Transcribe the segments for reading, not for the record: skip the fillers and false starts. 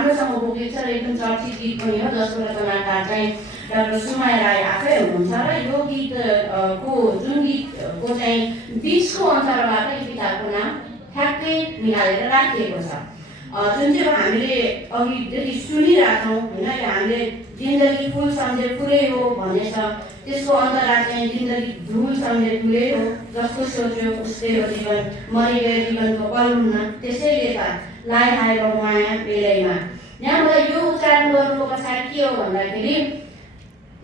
राम्रोसँग बोकेको छ र एकदम चर्चित गीत पनि हो जसको रचनाकार चाहिँ डाक्टर सुमाया राई आफै हुनुहुन्छ र यो गीतको जुन गीतको चाहिँ बिचको अन्तरबाट यो किताबको नाम ठ्याक्कै निकालेर राखिएको छ। जुन चाहिँ हामीले अघिदेखि सुनिरहेछौँ होइन, यो हामीले जिन्दगी फुल सम्झे फुलै हो भन्ने छ, त्यसको अन्तरा चाहिँ जिन्दगी धुल सम्झे धुलै हो, जस्तो सोच्यो उस्तै हो जीवन, मरि गए जीवनको पल हुन्न, त्यसैले त लाइ हाय माया बेलैमा। यहाँ मलाई यो उच्चारण गर्नुको पछाडि के हो भन्दाखेरि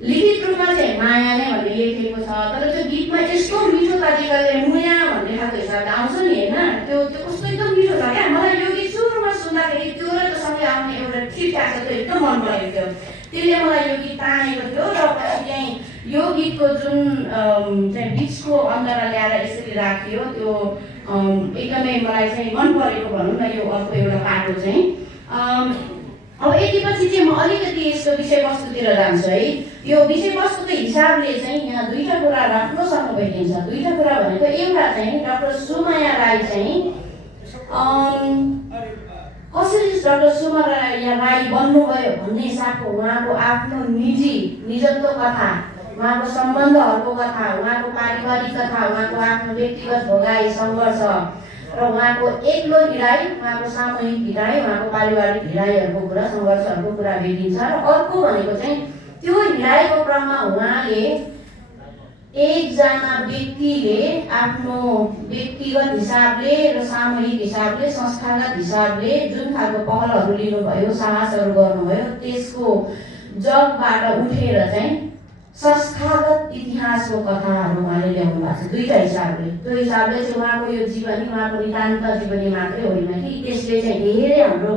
लिखित रूपमा चाहिँ माया नै भन्ने लेखेको छ, तर त्यो गीतमा यस्तो मिठो तरिकाले मुया भन्ने खालको हिसाबले आउँछ नि होइन, त्यो कस्तो एकदम मिठो छ क्या। मलाई यो गीत सुरुमा सुन्दाखेरि त्यो र त्यो सँगै आउने एउटा ठिक आएको त्यो एकदम मन परेको थियो, त्यसले मलाई यो गीत तानेको थियो। र पछि चाहिँ यो गीतको जुन चाहिँ बिचको अन्तरा ल्याएर यसरी राखियो त्यो एकदमै मलाई चाहिँ मन परेको भनौँ न यो अर्को एउटा पाटो चाहिँ। अब यतिपछि चाहिँ म अलिकति यसको विषयवस्तुतिर जान्छु है। यो विषयवस्तुको हिसाबले चाहिँ यहाँ दुईवटा कुरा राम्रोसँग भेटिन्छ। दुईवटा कुरा भनेको एउटा चाहिँ डाक्टर सुमाया राई चाहिँ कसरी डाक्टर सुमाया राई बन्नुभयो भन्ने हिसाबको उहाँको आफ्नो निजत्व कथा, उहाँको सम्बन्धहरूको कथा, उहाँको पारिवारिक कथा, उहाँको आफ्नो व्यक्तिगत भोगाई सङ्घर्ष र उहाँको एक्लो हिँडाइ, उहाँको सामूहिक हिँडाइ, उहाँको पारिवारिक हिँडाइहरूको कुरा, सङ्घर्षहरूको कुरा भेटिन्छ। र अर्को भनेको चाहिँ त्यो हिँडाइको क्रममा उहाँले एकजना व्यक्तिले आफ्नो व्यक्तिगत हिसाबले र सामूहिक हिसाबले, संस्थागत हिसाबले जुन खालको पहलहरू लिनुभयो, साहसहरू गर्नुभयो, त्यसको जगबाट उठेर चाहिँ संस्थागत इतिहासको कथाहरू उहाँले ल्याउनु भएको छ दुईवटा हिसाबले। त्यो हिसाबले चाहिँ उहाँको यो जीवनी, उहाँको नितान्त जीवनी मात्रै होइन कि त्यसले चाहिँ धेरै हाम्रो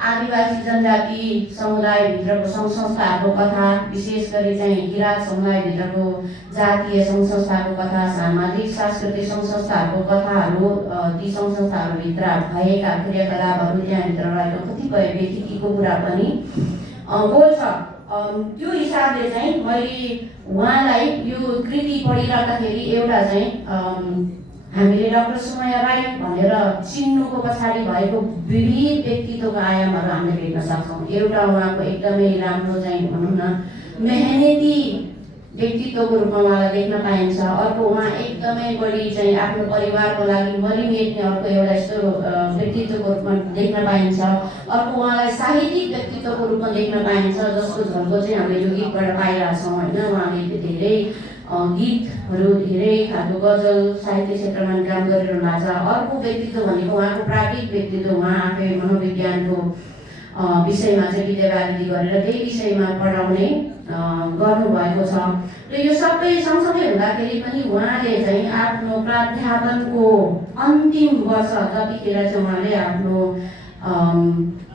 आदिवासी जनजाति समुदायभित्रको सङ्घ संस्थाहरूको कथा, विशेष गरी चाहिँ किराँत समुदायभित्रको जातीय सङ्घ संस्थाको कथा, सामाजिक सांस्कृतिक सङ्घ संस्थाहरूको कथाहरू, ती सङ्घ संस्थाहरूभित्र भएका क्रियाकलापहरू, त्यहाँभित्र रहेको कतिपय व्यक्तित्वको कुरा पनि बोल्छ। त्यो हिसाबले चाहिँ मैले उहाँलाई यो कृति पढिराख्दाखेरि एउटा चाहिँ हामीले डाक्टर सुमाया राई भनेर चिन्नुको पछाडि भएको विविध व्यक्तित्वको आयामहरू हामीले भेट्न सक्छौँ। एउटा उहाँको एकदमै राम्रो चाहिँ भनौँ न मेहनती व्यक्तित्वको रूपमा उहाँलाई देख्न पाइन्छ। अर्को उहाँ एकदमै बढी चाहिँ आफ्नो परिवारको लागि मरिमेट्ने अर्को एउटा यस्तो व्यक्तित्वको रूपमा देख्न पाइन्छ। अर्को उहाँलाई साहित्यिक व्यक्तित्वको रूपमा देख्न पाइन्छ, जसको झल्को चाहिँ हामीले यो गीतबाट पाइरहेछौँ होइन। उहाँले धेरै गीतहरू, धेरै खालको गजल साहित्य क्षेत्रमा काम गरिरहनु भएको छ। अर्को व्यक्तित्व भनेको उहाँको प्राविधिक व्यक्तित्व, उहाँ आफै मनोविज्ञानको विषयमा चाहिँ विद्यावारिधि गरेर त्यही विषयमा पढाउने गर्नुभएको छ। र यो सबै सँगसँगै हुँदाखेरि पनि उहाँले चाहिँ आफ्नो प्राध्यापनको अन्तिम वर्ष जतिखेर चाहिँ उहाँले आफ्नो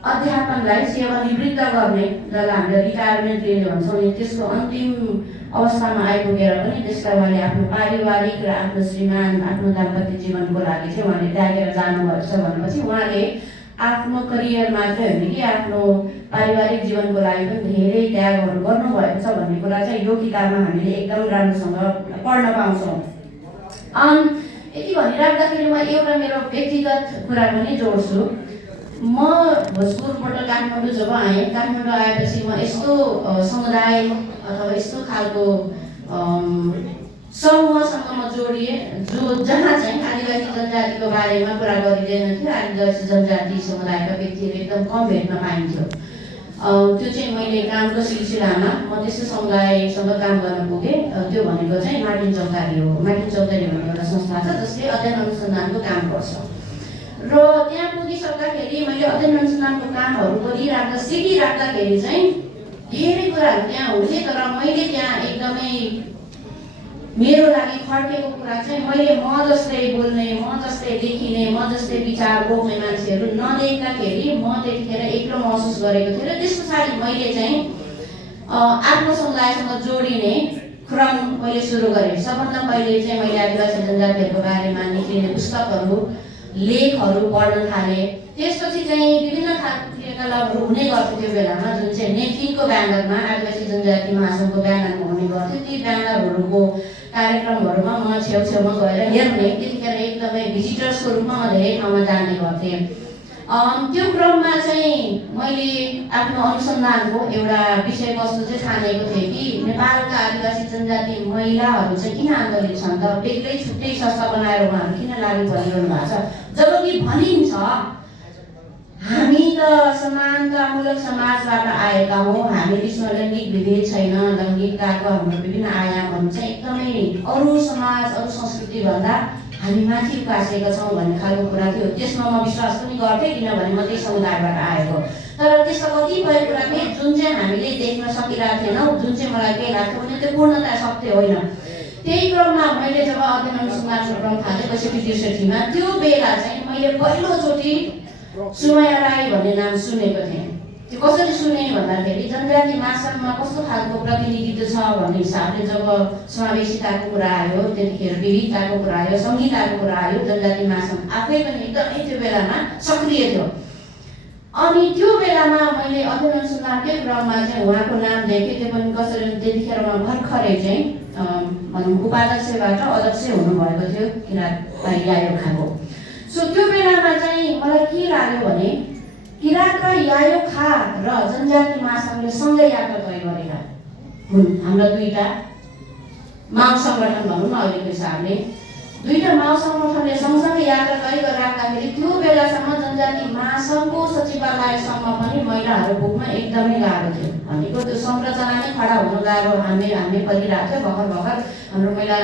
अध्यापनलाई सेवानिवृत्त गर्ने, जसलाई हामीले रिटायरमेन्ट लिने भन्छौँ नि, त्यसको अन्तिम अवस्थामा आइपुगेर पनि त्यसलाई उहाँले आफ्नो पारिवारिक र आफ्नो श्रीमान, आफ्नो दाम्पत्य जीवनको लागि चाहिँ उहाँले त्यागेर जानुभएको छ भनेपछि उहाँले आफ्नो करियर मात्रै होइन कि आफ्नो पारिवारिक जीवनको लागि पनि धेरै त्यागहरू गर्नुभएको छ भन्ने कुरा चाहिँ यो किताबमा हामीले एकदम राम्रोसँग पढ्न पाउँछौँ। यति भनिराख्दाखेरि म एउटा मेरो व्यक्तिगत कुरा पनि जोड्छु। म भोजपुरबाट काठमाडौँ जब आएँ, काठमाडौँ आएपछि म यस्तो समुदाय अथवा यस्तो खालको समूहसँग म जोडिएँ जहाँ चाहिँ आदिवासी जनजातिको बारेमा कुरा गरिँदैन थियो। आदिवासी जनजाति समुदायका व्यक्तिहरू एकदम कम भेट्न पाइन्थ्यो। त्यो चाहिँ मैले कामको सिलसिलामा म त्यस्तो समुदायसँग काम गर्न पुगेँ। त्यो भनेको चाहिँ मार्टिन चौतारी हो। मार्टिन चौतारी भन्ने एउटा संस्था छ जसले अध्ययन अनुसन्धानको काम गर्छ। र त्यहाँ पुगिसक्दाखेरि मैले अध्ययन अनुसन्धानको कामहरू गरिराख्दा सिकिराख्दाखेरि चाहिँ धेरै कुराहरू त्यहाँ हुन्थे, तर मैले त्यहाँ एकदमै मेरो लागि खर्केको कुरा चाहिँ मैले म जस्तै बोल्ने, म जस्तै देखिने, म जस्तै विचार बोक्ने मान्छेहरू नदेख्दाखेरि म त्यतिखेर एक्लो महसुस गरेको थिएँ। र त्यस पछाडि मैले चाहिँ आफ्नो समुदायसँग जोडिने क्रम मैले सुरु गरेँ। सबभन्दा पहिले चाहिँ मैले आदिवासी जनजातिहरूको बारेमा निक्लिने पुस्तकहरू, लेखहरू पढ्न थालेँ। त्यसपछि चाहिँ विभिन्न खालको क्रियाकलापहरू हुने गर्थ्यो त्यो बेलामा, जुन चाहिँ नेफिङको ब्यानरमा आदिवासी जनजाति महासङ्घको ब्यानरमा हुने गर्थ्यो। ती ब्यानरहरूको कार्यक्रमहरूमा म छेउछेउमा गएर हेर्ने, त्यतिखेर एकदमै भिजिटर्सको रूपमा म धेरै ठाउँमा जाने गर्थेँ। त्यो क्रममा चाहिँ मैले मैले आफ्नो अनुसन्धानको एउटा विषयवस्तु चाहिँ छानेको थिएँ कि नेपालका आदिवासी जनजाति महिलाहरू चाहिँ किन आन्दोलित छन् त, बेग्लै छुट्टै संस्था बनाएर उहाँहरू किन लागु गरिरहनु भएको छ, जबकि भनिन्छ हामी त समानतामूलक समाजबाट आएका हौँ, हामी बिचमा लैङ्गिक विभेद छैन, लैङ्गिकताको हाम्रो विभिन्न आयामहरू चाहिँ एकदमै अरू समाज अरू संस्कृतिभन्दा हामी माथि उकासेका छौँ भन्ने खालको कुरा थियो। त्यसमा म विश्वास पनि गर्थेँ, किनभने म त्यही समुदायबाट आएको। तर त्यस्ता कतिपय कुरा थिए जुन चाहिँ हामीले देख्न सकिरहेको थिएनौँ, जुन चाहिँ मलाई के लाग्थ्यो भने त्यो पूर्णतया सत्य होइन। त्यही क्रममा मैले जब अध्ययन अनुसन्धानको क्रम थालेँ 65-63मा, त्यो बेला चाहिँ मैले पहिलोचोटि सुमाया राई भन्ने नाम सुनेको थिएँ। त्यो कसरी सुने भन्दाखेरि जनजाति महासङ्घमा कस्तो खालको प्रतिनिधित्व छ भन्ने हिसाबले जब समावेशिताको कुरा आयो, त्यतिखेर विविधताको कुरा आयो, संहिताको कुरा आयो, जनजाति महासङ्घ आफै पनि एकदमै त्यो बेलामा सक्रिय थियो। अनि त्यो बेलामा मैले अध्ययन अनुसन्धानकै क्रममा चाहिँ उहाँको नाम देखेँ। त्यो पनि कसरी, त्यतिखेर उहाँ भर्खरै चाहिँ भनौँ उपाध्यक्षबाट अध्यक्ष हुनुभएको थियो किराँत यायोखाको। सो त्यो बेलामा चाहिँ मलाई के लाग्यो भने किराँतका यायोखा र जनजाति महासङ्घले सँगै यात्रा तय गरेका हुन्। हाम्रा दुईटा माओ सङ्गठन भनौँ न अहिलेको हिसाबले, दुईटा माओ सङ्गठनले सँगसँगै यात्रा तय गरिराख्दाखेरि त्यो बेलासम्म जनजाति महासङ्घको सचिवालयसम्म पनि महिलाहरू पुग्न एकदमै गाह्रो थियो। भनेको त्यो संरचना नै खडा हुन गाह्रो हामी परिरहेको थियो। भर्खर हाम्रो महिला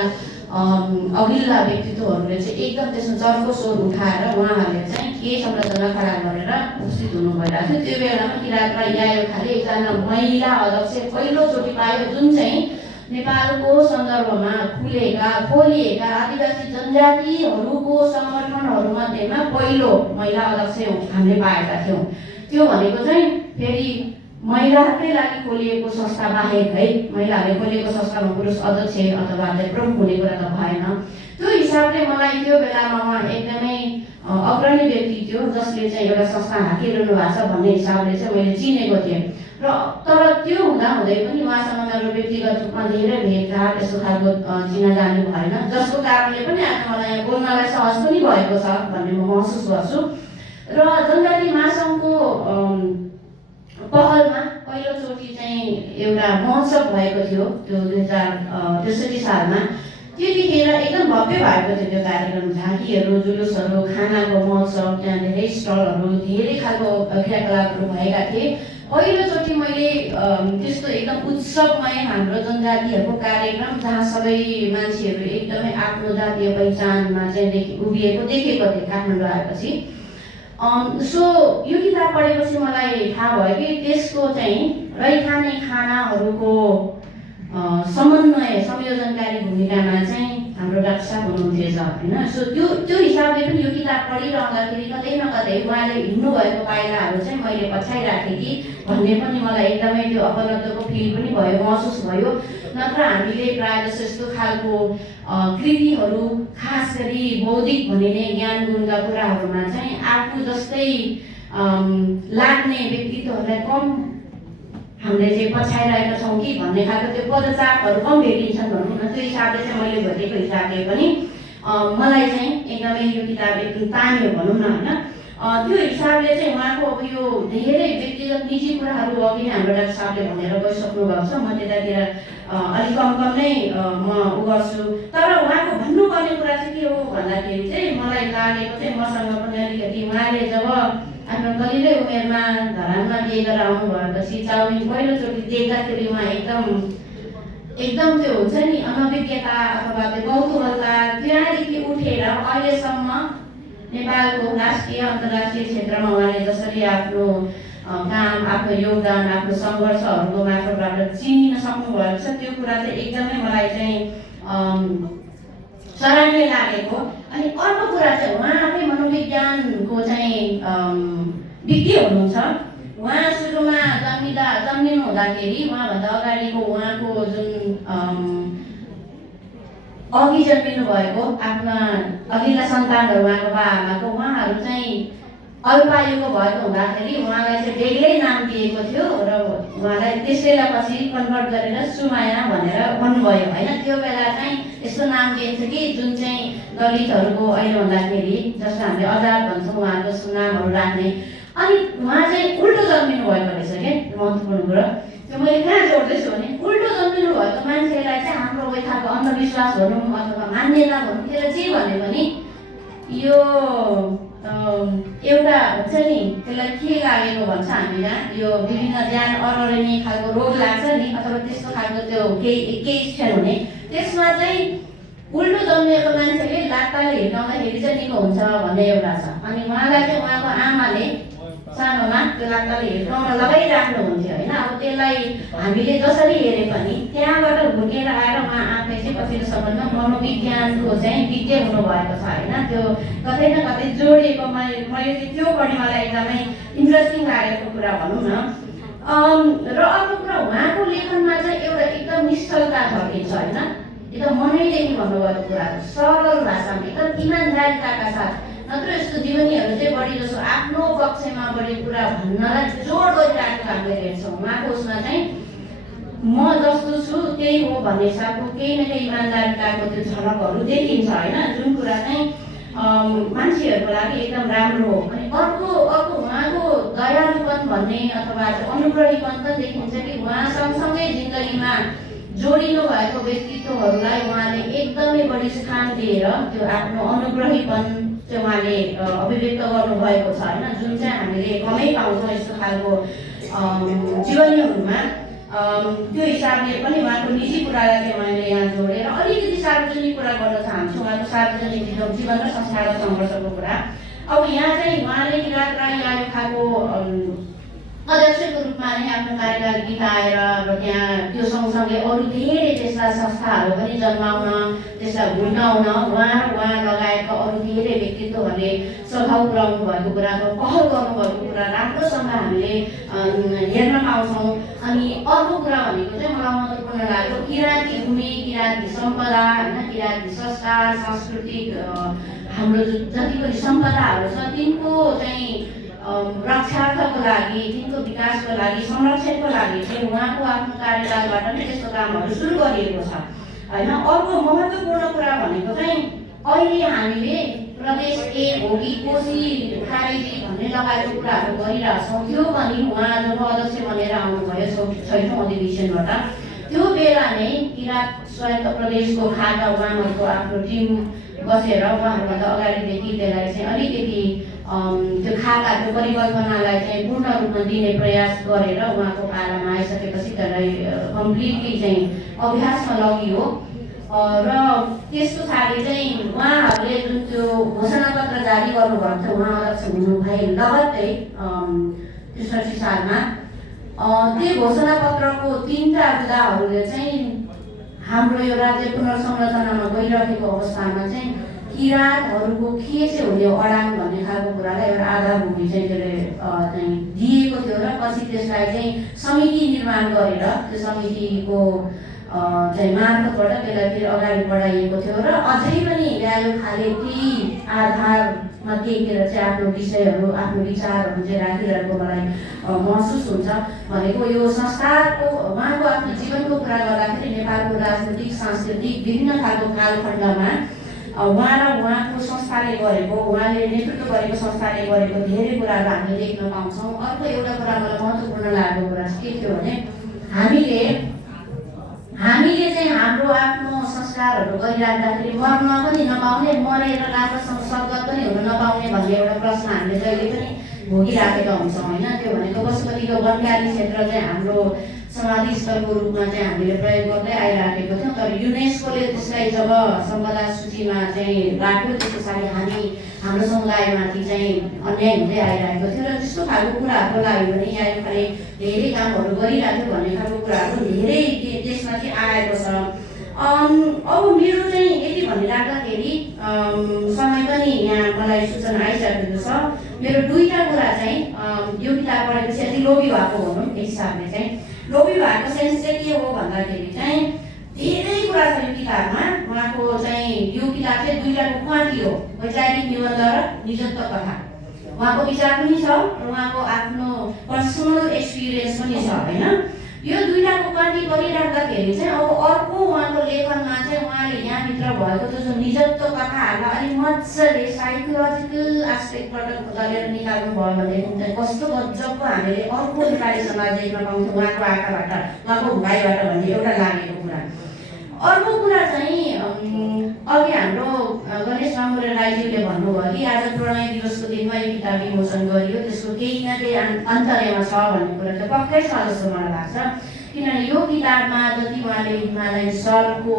अघिल्ला व्यक्तित्वहरूले चाहिँ एकदम त्यसमा चर्को स्वर उठाएर उहाँहरूले चाहिँ के संरचना खडा गरेर उपस्थित हुनु भइरहेको थियो। त्यो बेलामा किराँतमा यायोखाले एकजना महिला अध्यक्ष पहिलोचोटि पायो, जुन चाहिँ नेपालको सन्दर्भमा खोलिएका आदिवासी जनजातिहरूको सङ्गठनहरूमध्येमा पहिलो महिला अध्यक्ष हामीले पाएका थियौँ। त्यो भनेको चाहिँ फेरि महिलाहरूकै लागि खोलिएको संस्था बाहेक है, महिलाहरूले खोलिएको संस्थामा पुरुष अध्यक्ष अथवा प्रमुख हुने कुरा त भएन। त्यो हिसाबले मलाई त्यो बेलामा उहाँ एकदमै अग्रणी व्यक्ति थियो, जसले चाहिँ एउटा संस्था हाकिरहनु भएको छ भन्ने हिसाबले चाहिँ मैले चिनेको थिएँ। र तर त्यो हुँदाहुँदै पनि उहाँसँग मेरो व्यक्तिगत रूपमा धेरै भेटघाट यस्तो खालको चिनाजानी भएन, जसको कारणले पनि आज मलाई यहाँ बोल्नलाई सहज पनि भएको छ भन्ने म महसुस गर्छु। र जनजाति महासङ्घको पहलमा पहिलोचोटि चाहिँ एउटा महोत्सव भएको थियो त्यो 2063 सालमा। त्यतिखेर एकदम भव्य भएको थियो त्यो कार्यक्रम, झाँकीहरू, जुलुसहरू, खानाको महोत्सव, त्यहाँ धेरै स्टलहरू, धेरै खालको क्रियाकलापहरू भएका थिए। पहिलोचोटि मैले त्यस्तो एकदम उत्सवमय हाम्रो जनजातिहरूको कार्यक्रम जहाँ सबै मान्छेहरू एकदमै आफ्नो जातीय पहिचानमा चाहिँ उभिएको देखेको थिएँ काठमाडौँ आएपछि। सो यो किताब पढेपछि मलाई थाहा भयो कि त्यसको चाहिँ रैथाने खानाहरूको समन्वय संयोजनकारी भूमिकामा चाहिँ हाम्रो डाक्टर साहब हुनुहुन्थेछ होइन। सो त्यो हिसाबले पनि यो किताब पढिरहँदाखेरि कतै न कतै उहाँले हिँड्नुभएको पाइलाहरू चाहिँ मैले पछ्याइराखेँ कि भन्ने पनि मलाई एकदमै त्यो अपलब्धको फिल पनि भयो, महसुस भयो। नत्र हामीले प्रायः जस्तो यस्तो खालको कृतिहरू खास गरी बौद्धिक भनिने ज्ञान गुणका कुराहरूमा चाहिँ आफू जस्तै लाग्ने व्यक्तित्वहरूलाई कम हामीले चाहिँ पछ्याइरहेका छौँ कि भन्ने खालको त्यो पदचापहरू कम भेटिन्छन् भनौँ न। त्यो हिसाबले चाहिँ मैले भेटेको हिसाबले पनि मलाई चाहिँ एकदमै यो किताब एकदम तान्यो भनौँ न होइन। त्यो हिसाबले चाहिँ उहाँको अब यो धेरै व्यक्तिगत निजी कुराहरू अघि नै हाम्रो डाक्टर साहबले भनेर गइसक्नु भएको छ। म त्यतातिर अलिक कम नै म गर्छु। तर उहाँको भन्नुपर्ने कुरा चाहिँ के हो भन्दाखेरि चाहिँ मलाई लागेको चाहिँ मसँग पनि अलिकति उहाँले जब आफ्नो कलिलै उमेरमा धरानमा बिहे गरेर आउनु भएपछि चाउमिन पहिलोचोटि देख्दाखेरि उहाँ एकदम त्यो हुन्छ नि अनभिज्ञता अथवा त्यो कौतूहलता त्यहाँदेखि उठेर अहिलेसम्म नेपालको राष्ट्रिय अन्तर्राष्ट्रिय क्षेत्रमा उहाँले जसरी आफ्नो काम, आफ्नो योगदान, आफ्नो सङ्घर्षहरूको मार्फतबाट चिनिन सक्नुभएको छ, त्यो कुरा चाहिँ एकदमै मलाई चाहिँ सराहनीय लागेको। अनि अर्को कुरा चाहिँ उहाँ आफै मनोविज्ञानको चाहिँ विज्ञ हुनुहुन्छ। उहाँ सुरुमा जन्मिनु हुँदाखेरि उहाँभन्दा अगाडिको उहाँको जुन अघि जन्मिनु भएको आफ्ना अघिल्ला सन्तानहरू उहाँको बाबाआमाको उहाँहरू चाहिँ अल्पायुको भएको हुँदाखेरि उहाँलाई चाहिँ बेग्लै नाम दिएको थियो र उहाँलाई त्यसैलाई पछि कन्भर्ट गरेर सुमाया भनेर भन्नुभयो होइन। त्यो बेला चाहिँ यस्तो नाम दिन्छ कि जुन चाहिँ दलितहरूको अहिले भन्दाखेरि जसलाई हामीले आजाद भन्छौँ उहाँको नामहरू राख्ने। अनि उहाँ चाहिँ उल्टो जन्मिनु भएको रहेछ क्या महत्त्वपूर्ण कुरो। त्यो मैले कहाँ जोड्दैछु भने उल्टो जन्मिनु भएको मान्छेलाई चाहिँ हाम्रो यथाको अन्धविश्वास भनौँ अथवा मान्यता भनौँ, त्यसलाई जे भने पनि यो एउटा हुन्छ नि, त्यसलाई के लागेको भन्छ हामी यहाँ, यो विभिन्न ज्यान अररिने खालको रोग लाग्छ नि, अथवा त्यस्तो खालको त्यो केही क्षण हुने, त्यसमा चाहिँ उल्टो जन्मिएको मान्छेले लात्ताले हिर्काउँदाखेरि चाहिँ निको हुन्छ भन्ने एउटा छ। अनि उहाँलाई चाहिँ उहाँको आमाले सानोमा त्यो लात्ताले हिर्काउन लगाइराख्नुहुन्थ्यो होइन। अब त्यसलाई हामीले जसरी हेरे पनि त्यहाँबाट हुर्केर आएर उहाँ आफै चाहिँ पछिल्लो समयमा मनोविज्ञानको चाहिँ विज्ञ हुनुभएको छ होइन। त्यो कतै न कतै जोडिएको मैले चाहिँ त्यो पनि मलाई एकदमै इन्ट्रेस्टिङ लागेको कुरा भनौँ न। र अर्को कुरा उहाँको लेखनमा चाहिँ एउटा एकदम निश्चलता झल्किन्छ होइन, एकदम मनैदेखि भन्नुभएको कुरा सरल भाषामा एकदम इमान्दारिताका साथ। नत्र यस्तो जीवनीहरू चाहिँ बढी जसो आफ्नो पक्षमा बढी कुरा भन्नलाई जोड गरिरहेको हामीले हेर्छौँ। उहाँको उसमा चाहिँ म जस्तो छु त्यही हो भन्ने हिसाबको केही न केही इमान्दारिताको त्यो झलकहरू देखिन्छ होइन, जुन कुरा चाहिँ मान्छेहरूको लागि एकदम राम्रो हो। अनि अर्को उहाँको दयालुपन भन्ने अथवा अनुग्रहीपन त देखिन्छ कि उहाँ सँगसँगै जिन्दगीमा जोडिनु भएको व्यक्तित्वहरूलाई उहाँले एकदमै बढी स्थान दिएर त्यो आफ्नो अनुग्रहीपन चाहिँ उहाँले अभिव्यक्त गर्नुभएको छ होइन, जुन चाहिँ हामीले कमै पाउँछौँ यस्तो खालको जीवनीहरूमा। त्यो हिसाबले पनि उहाँको निजी कुरालाई चाहिँ मैले यहाँ जोडेर अलिकति सार्वजनिक कुरा गर्न चाहन्छु, उहाँको सार्वजनिक जीवन र संस्थागत सङ्घर्षको कुरा। अब यहाँ चाहिँ उहाँले किरात राई आयोगको अध्यक्षको रूपमा नै आफ्नो कार्यकाल बिताएर र त्यहाँ त्यो सँगसँगै अरू धेरै त्यस्ता संस्थाहरू पनि जन्माउन, त्यसलाई हुर्काउन उहाँ लगायतका अरू धेरै व्यक्तित्वहरूले सघाउ पुर्याउनु भएको कुराको पहल गर्नुभएको कुरा राम्रोसँग हामीले हेर्न पाउँछौँ। अनि अर्को कुरा भनेको चाहिँ मलाई महत्त्वपूर्ण लाग्यो किराँती भूमि, किराँती सम्पदा होइन, किराँती संस्कार सांस्कृतिक हाम्रो जति पनि सम्पदाहरू छ तिनको चाहिँ रक्षार्थको लागि, तिनको विकासको लागि, संरक्षणको लागि चाहिँ उहाँको आफ्नो कार्यकालबाट नै त्यस्तो कामहरू सुरु गरिएको छ होइन। अर्को महत्त्वपूर्ण कुरा भनेको चाहिँ अहिले हामीले प्रदेश 1 हो कि कोशी खारेजी भन्ने लगायतको कुराहरू गरिरहेछौँ। त्यो पनि उहाँ जब अध्यक्ष बनेर आउनुभयो 6औँ अधिवेशनबाट, त्यो बेला नै किरात स्वायत्त प्रदेशको खाका उहाँहरूको आफ्नो टिम बसेर उहाँहरूभन्दा अगाडिदेखि त्यसलाई चाहिँ अलिकति त्यो खाकाको परिकल्पनालाई चाहिँ पूर्ण रूपमा दिने प्रयास गरेर उहाँको पालामा आइसकेपछि त्यसलाई कम्प्लिटली चाहिँ अभ्यासमा लगियो। र त्यस पछाडि चाहिँ उहाँहरूले जुन त्यो घोषणापत्र जारी गर्नुभएको थियो उहाँ अध्यक्ष हुनुभए लगत्तै ६३ सालमा, त्यो घोषणापत्रको 3टा बुँदाहरूले चाहिँ हाम्रो यो राज्य पुनर्संरचनामा गइरहेको अवस्थामा चाहिँ किराँतहरूको के चाहिँ हुने अडान भन्ने खालको कुरालाई एउटा आधारभूमि चाहिँ त्यसले चाहिँ दिएको थियो र पछि त्यसलाई चाहिँ समिति निर्माण गरेर त्यो समितिको चाहिँ मार्फतबाट त्यसलाई फेरि अगाडि बढाइएको थियो र अझै पनि आयोगले ती आधारमा टेकेर चाहिँ आफ्नो विषयहरू आफ्नो विचारहरू चाहिँ राखिरहेको मलाई महसुस हुन्छ। भनेको यो संस्थाको उहाँको आफ्नो जीवनको कुरा गर्दाखेरि नेपालको राजनीतिक सांस्कृतिक विभिन्न खालको कालखण्डमा उहाँ र उहाँको संस्थाले गरेको, उहाँले नेतृत्व गरेको संस्थाले गरेको धेरै कुराहरू हामीले देख्न पाउँछौँ। अर्को एउटा कुरा मलाई महत्त्वपूर्ण लागेको कुरा चाहिँ के थियो भने हामीले चाहिँ हाम्रो आफ्नो संस्कारहरू गरिराख्दाखेरि मर्न पनि नपाउने, मरेर राम्रोसँग सद्गत पनि हुन नपाउने भन्ने एउटा प्रश्न हामीले जहिले पनि भोगिराखेका हुन्छौँ होइन। त्यो भनेको पशुपतिको वनकारी क्षेत्र चाहिँ हाम्रो समाधि स्थलको रूपमा चाहिँ हामीले प्रयोग गर्दै आइराखेको थियौँ। तर युनेस्कोले त्यसलाई जब सम्पदा सूचीमा चाहिँ राख्यो त्यस पछाडि हाम्रो समुदायमाथि चाहिँ अन्याय हुँदै आइरहेको थियो र त्यस्तो खालको कुराहरूको लागि पनि आयोगले धेरै कामहरू गरिरहेको भन्ने खालको कुराहरू धेरै त्यसमा चाहिँ आएको छ। अब मेरो चाहिँ यति भनिराख्दाखेरि समय पनि यहाँ मलाई सूचना आइसकेको छ। मेरो 2टा कुरा चाहिँ यो किताब पढेपछि यति लोभी भएको भनौँ एक हिसाबले चाहिँ लोभी भएको सेन्स चाहिँ के हो भन्दाखेरि चाहिँ धेरै कुरा छ यो किताबमा। उहाँको चाहिँ यो किताब चाहिँ 2टाको क्वाटी हो, वैचारिक निबन्ध र निजत्व कथा। उहाँको विचार पनि छ र उहाँको आफ्नो पर्सनल एक्सपिरियन्स पनि छ होइन। यो दुईटाको कन्ट्री गरिराख्दाखेरि चाहिँ अब अर्को उहाँको लेखनमा चाहिँ उहाँले यहाँभित्र भएको त जुन निजत्व कथाहरूलाई अलिक मजाले साइकोलोजिकल एस्पेक्टबाट दलेर निकाल्नु भयो भनेदेखि चाहिँ कस्तो गजबको हामीले अर्को नेपाली समाज देख्न पाउँछौँ उहाँको आँखाबाट, उहाँको भनाइबाट भन्ने एउटा लागेको कुरा। अर्को कुरा चाहिँ अघि हाम्रो गणेश मामुरे राईज्यूले भन्नुभयो कि आज प्रणय दिवसको दिनमा यो किताब विमोचन गरियो, त्यसको केही न केही अन्तर्यमा छ भन्ने कुरा चाहिँ पक्कै छ जस्तो मलाई लाग्छ। किनभने यो किताबमा जति उहाँले हिमालयन सरको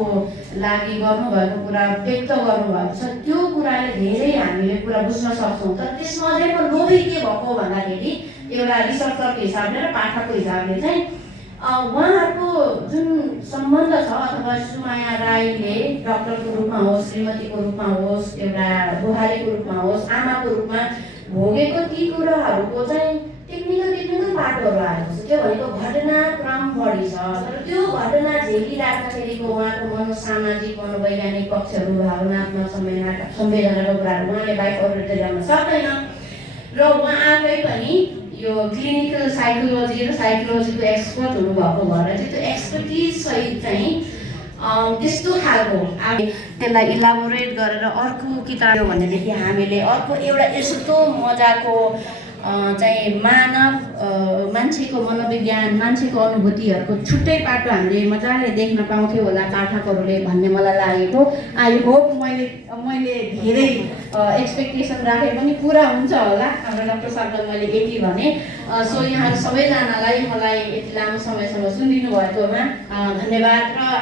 लागि गर्नुभएको कुरा व्यक्त गर्नुभएको छ त्यो कुराले धेरै हामीले कुरा बुझ्न सक्छौँ। तर त्यसमा अझै म लोभी के भएको भन्दाखेरि एउटा रिसर्चरको हिसाबले र पाठकको हिसाबले चाहिँ उहाँहरूको जुन सम्बन्ध छ, अथवा सुमाया राईले डक्टरको रूपमा होस्, श्रीमतीको रूपमा होस्, एउटा बुहारीको रूपमा होस्, आमाको रूपमा भोगेको ती कुराहरूको चाहिँ टेक्निकल पाटोहरू आएको छ। त्यो भनेको घटनाक्रम बढी छ, तर त्यो घटना झेलिराख्दाखेरिको उहाँको मनोसामाजिक मनोवैज्ञानिक पक्षहरू, भावनात्मक संवेदनाको कुराहरू उहाँले बाइक अरूले ल्याउन सक्दैन। र उहाँ आफै पनि यो क्लिनिकल साइकोलोजी र साइकोलोजीको एक्सपर्ट हुनुभएको भएर चाहिँ त्यो एक्सपर्टिज सहित चाहिँ त्यस्तो खालको त्यसलाई इलाबोरेट गरेर अर्को किताब हो भनेदेखि हामीले अर्को एउटा यस्तो मजाको चाहिँ मान्छेको मनोविज्ञान, मान्छेको अनुभूतिहरूको छुट्टै पाटो हामीले मजाले देख्न पाउँथ्यौँ होला पाठकहरूले भन्ने मलाई लागेको। आई होप मैले धेरै एक्सपेक्टेसन राखे पनि पुरा हुन्छ होला। हाम्रो डाक्टर साहबलाई मैले यति भने। सो यहाँ सबैजनालाई मलाई यति लामो समयसम्म सुनिदिनु भएकोमा धन्यवाद। र